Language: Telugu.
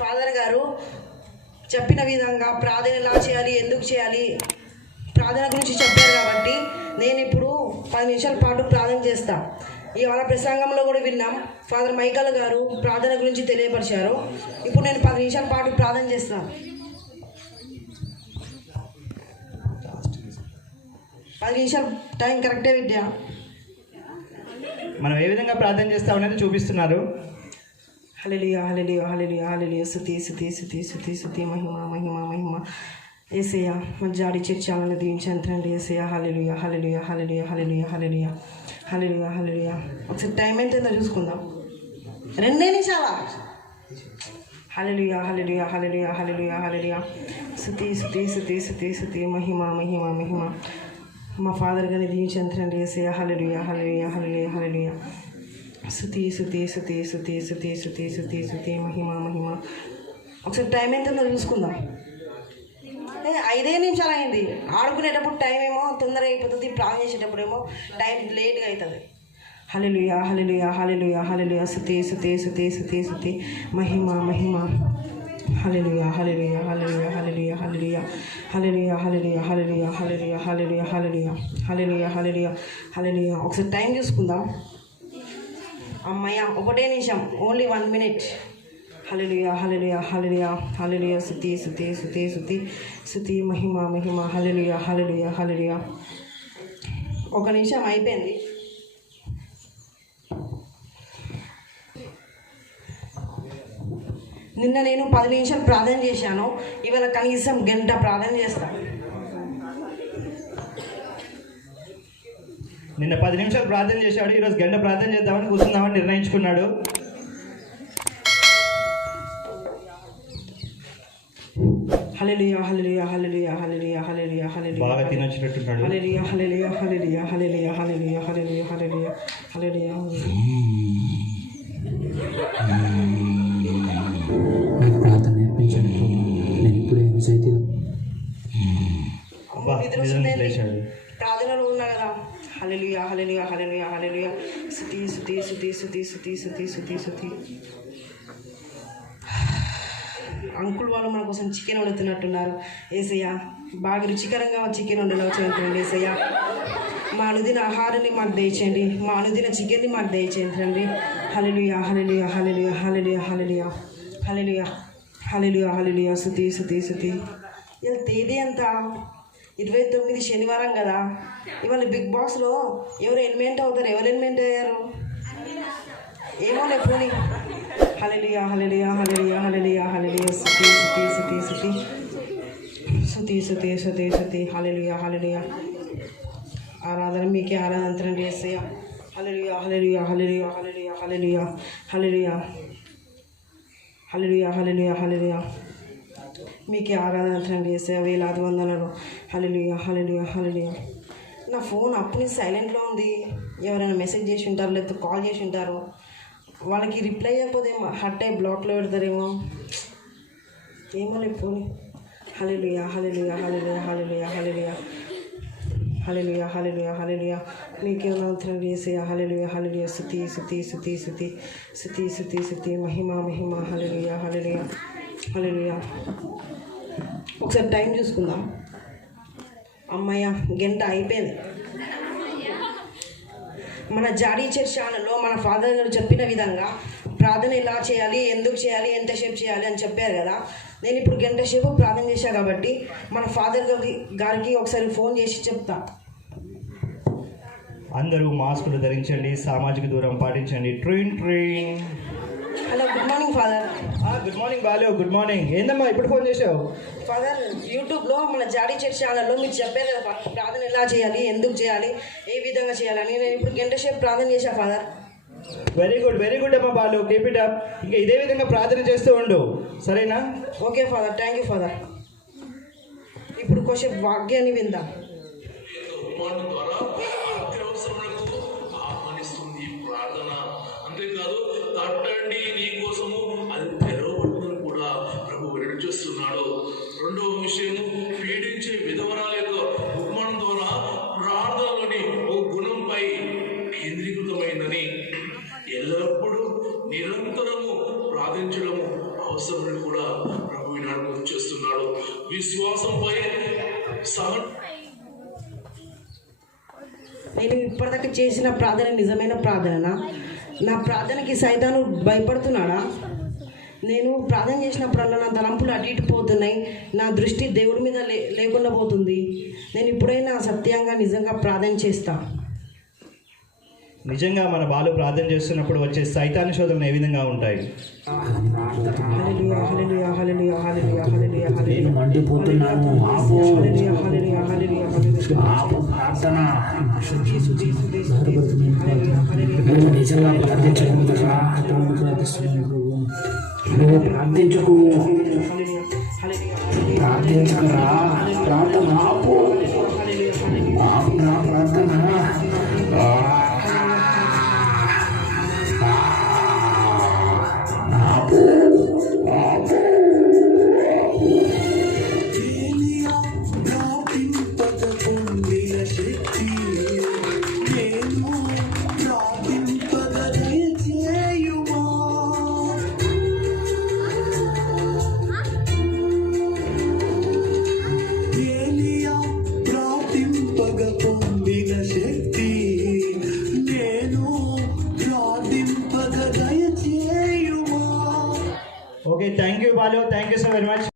ఫాదర్ గారు చెప్పిన విధంగా ప్రార్థన ఎలా చేయాలి, ఎందుకు చేయాలి, ప్రార్థన గురించి చెప్పారు కాబట్టి నేను ఇప్పుడు 10 నిమిషాల పాటు ప్రార్థన చేస్తాను. ఇవాళ ప్రసంగంలో కూడా విన్నాం, ఫాదర్ మైకల్ గారు ప్రార్థన గురించి తెలియపరిచారు. ఇప్పుడు నేను 10 నిమిషాల పాటు ప్రార్థన చేస్తాను. 10 నిమిషాలు టైం కరెక్టే విద్య. మనం ఏ విధంగా ప్రార్థన చేస్తామనేది చూపిస్తున్నారు. హల్లెలూయా హల్లెలూయా హల్లెలూయా హల్లెలూయా స్తుతి స్తుతి స్తుతి స్తుతి స్తుతి మహిమ మహిమ మహిమ. యేసయ్య మన జాడి చర్చాలను దీవించండి తండ్రి. యేసయ్య హల్లెలూయా హల్లెలూయా హల్లెలూయా హల్లెలూయా హల్లెలూయా హల్లెలూయా హల్లెలూయా. ఒకసారి టైం ఎంతైందో చూసుకుందాం. 2 నిమిషాలా? హల్లెలూయా హల్లెలూయా హల్లెలూయా హల్లెలూయా హల్లెలూయా స్తుతి స్తుతి స్తుతి స్తుతి స్తుతి మహిమ మహిమ మహిమ. మా ఫాదర్ గారిని దీవించండి తండ్రి. యేసయ్య హల్లెలూయా హల్లెలూయా హల్లెలూయా హల్లెలూయా స్తుతి స్తుతి స్తుతి స్తుతి స్తుతి స్తుతి స్తుతి స్తుతి మహిమ మహిమ. ఒకసారి టైం ఎంతుందో చూసుకుందాం. 5 నిమిషాలు అయింది. ఆడుకునేటప్పుడు టైం ఏమో తొందరగా అయిపోతుంది, ప్రార్థన చేసేటప్పుడేమో టైం లేట్గా అవుతుంది. హల్లెలూయా హల్లెలూయా హల్లెలూయా హల్లెలూయా స్తుతి స్తుతి స్తుతి స్తుతి స్తుతి మహిమ మహిమ. హల్లెలూయా హల్లెలూయా హల్లెలూయా హల్లెలూయా హల్లెలూయా హల్లెలూయా హల్లెలూయా హల్లెలూయా హల్లెలూయా హల్లెలూయా హల్లెలూయా హల్లెలూయా హల్లెలూయా హల్లెలూయా. ఒకసారి టైం చూసుకుందాం. అమ్మయ్య 1 నిమిషం, ఓన్లీ 1 మినిట్. హల్లెలూయా హల్లెలూయా హల్లెలూయా హల్లెలూయా స్తుతి స్తుతి స్తుతి స్తుతి స్తుతి మహిమ మహిమ. హల్లెలూయా హల్లెలూయా హల్లెలూయా. 1 నిమిషం అయిపోయింది. నిన్న నేను 10 నిమిషాలు ప్రార్థన చేశాను. ఇవాళ కనీసం 1 గంట ప్రార్థన చేస్తాను. నిన్న 10 నిమిషాలు ప్రార్థన చేశాడు, ఈరోజు 1 గంట ప్రార్థన చేద్దామని కూర్చుందామని నిర్ణయించుకున్నాడు. హల్లెలూయా హల్లెలూయా హల్లెలూయా హల్లెలూయా హల్లెలూయా హల్లెలూయా. బాగా తినొచ్చినట్టున్నాడు. హల్లెలూయా హల్లెలూయా హల్లెలూయా హల్లెలూయా హల్లెలూయా హల్లెలూయా హల్లెలూయా హల్లెలూయా. నాకు ప్రార్థన నేర్పించండి ప్రభు. నేను ఇప్పుడు ఏమిసైతే ప్రార్థనలో ఉన్నా కదా. హల్లెలూయా హల్లెలూయా హల్లెలూయా హల్లెలూయా స్తుతి స్తుతి స్తుతి స్తుతి స్తుతి స్తుతి స్తుతి స్తుతి. అంకుల్ వాళ్ళు మన కోసం చికెన్ వండుతున్నట్టున్నారు. యేసయ్య బాగా రుచికరంగా చికెన్ వండలో చేయండి. యేసయ్య మా అనుదిన ఆహారాన్ని మాకు దయచేయండి, మా అనుదిన చికెన్ని మాకు దయచేయండి. హల్లెలూయా హల్లెలూయా హల్లెలూయా హల్లెలూయా హల్లెలూయా హల్లెలూయా హల్లెలూయా హల్లెలూయా స్తుతి స్తుతి స్తుతి. ఇలా తేదీ అంతా 29 శనివారం కదా. ఇవాళ బిగ్ బాస్లో ఎవరు ఎలిమెంట్ అవుతారు? ఎవరు ఎలిమెంట్ అయ్యారు ఏమో లేకపోని. హల్లెలూయా హల్లెలూయా హల్లెలూయా హల్లెలూయా హల్లెలూయా స్తుతి స్తుతి స్తుతి స్తుతి స్తుతి స్తుతి స్తుతి స్తుతి. హల్లెలూయా హల్లెలూయా. ఆరాధన మీకే ఆరాధన తండ్రి యేసయ్య. హల్లెలూయా హల్లెలూయా హల్లెలూయా హల్లెలూయా హల్లెలూయా హల్లెలూయా హల్లెలూయా హల్లెలూయా హల్లెలూయా. మీకే ఆరాధన తండ్రి యేసయ్య. వేలాది వందనాలు. హల్లెలూయా హల్లెలూయా హల్లెలూయా. నా ఫోన్ అప్పుడు సైలెంట్లో ఉంది. ఎవరైనా మెసేజ్ చేసి ఉంటారు, లేకపోతే కాల్ చేసి ఉంటారు. వాళ్ళకి రిప్లై చేయకపోతే హట్ అయ్యి బ్లాక్లో పెడతారేమో, ఏమో లేకపోని. హల్లెలూయా హల్లెలూయా హల్లెలూయా హల్లెలూయా హల్లెలూయా హల్లెలూయా హల్లెలూయా హల్లెలూయా. మీకే తండ్రి యేసయ్య. హల్లెలూయా హల్లెలూయా స్తుతి స్తుతి స్తుతి స్తుతి స్తుతి స్తుతి స్తుతి మహిమ మహిమ. హల్లెలూయా హల్లెలూయా హల్లెలూయా. ఒకసారి టైం చూసుకుందాం. అమ్మయ్య 1 గంట అయిపోయింది. మన జాడీ చర్చ్ ఛానల్లో మన ఫాదర్ గారు చెప్పిన విధంగా ప్రార్థన ఎలా చేయాలి, ఎందుకు చేయాలి, ఎంతసేపు చేయాలి అని చెప్పారు కదా. నేను ఇప్పుడు 1 గంట సేపు ప్రార్థన చేశాను కాబట్టి మన ఫాదర్ గారికి ఒకసారి ఫోన్ చేసి చెప్తా. అందరూ మాస్కులు ధరించండి, సామాజిక దూరం పాటించండి. Train train. Hello, good morning father. Good morning Balu. Good morning. ఏందమ్మా ఇప్పుడు ఫోన్ చేసావు? ఫాదర్, యూట్యూబ్లో మన జాడీ చర్చ్ ఛానల్లో మీకు చెప్పారు కదా ప్రార్థన ఎలా చేయాలి, ఎందుకు చేయాలి, ఏ విధంగా చేయాలని. నేను ఇప్పుడు 1 గంట సేపు ప్రార్థన చేశాను ఫాదర్. వెరీ గుడ్ అమ్మా బాలు. Keep it up. ఇంకా ఇదే విధంగా ప్రార్థన చేస్తూ ఉండు, సరేనా? Okay father, thank you father. ఇప్పుడు కొంచెం వాక్యాన్ని విందాం. అంతేకాదు, తట్టండి నీ కోసము అది తెరవబడుతుందని కూడా ప్రభు వెల్లడి చేస్తున్నాడు. రెండవ విషయము, పీడించే విధవరాల యొక్క ఉపమానం ద్వారా ప్రార్థనలోని ఒక గుణంపై కేంద్రీకృతమైందని, ఎల్లప్పుడూ నిరంతరము ప్రార్థించడము అవసరం కూడా ప్రభు ఈనాడు గుర్తు చేస్తున్నాడు. విశ్వాసంపై సహనం. నేను ఇప్పటిదాకా చేసిన ప్రార్థన నిజమైన ప్రార్థన? నా ప్రార్థనకి సైతాను భయపడుతున్నాడా? నేను ప్రార్థన చేసినప్పుడల్లా నా తలంపులు అటు ఇటు పోతున్నాయి, నా దృష్టి దేవుడి మీద లేకుండా పోతుంది. నేను ఇప్పుడైనా సత్యంగా నిజంగా ప్రార్థన చేస్తా. నిజంగా మన బాలు ప్రార్థన చేస్తున్నప్పుడు వచ్చే సైతాను శోధనలు ఏ విధంగా ఉంటాయి? హల్లెలూయా హల్లెలూయా హల్లెలూయా హల్లెలూయా హల్లెలూయా నేను హల్లెలూయా మండిపోతున్నాను. ఆపు. హల్లెలూయా హల్లెలూయా హల్లెలూయా హల్లెలూయా ఆపు ప్రార్థన. హల్లెలూయా నువ్వు నిజంగా ప్రార్థించకుండా ప్రార్థిస్తున్నాను ప్రభు. నువ్వు ప్రార్థించకు, ప్రార్థించకరా. ప్రార్థన ఆపు. ఆపు నా ప్రార్థన. ఆపు. ఆపు. Okay, thank you Balu, thank you so very much.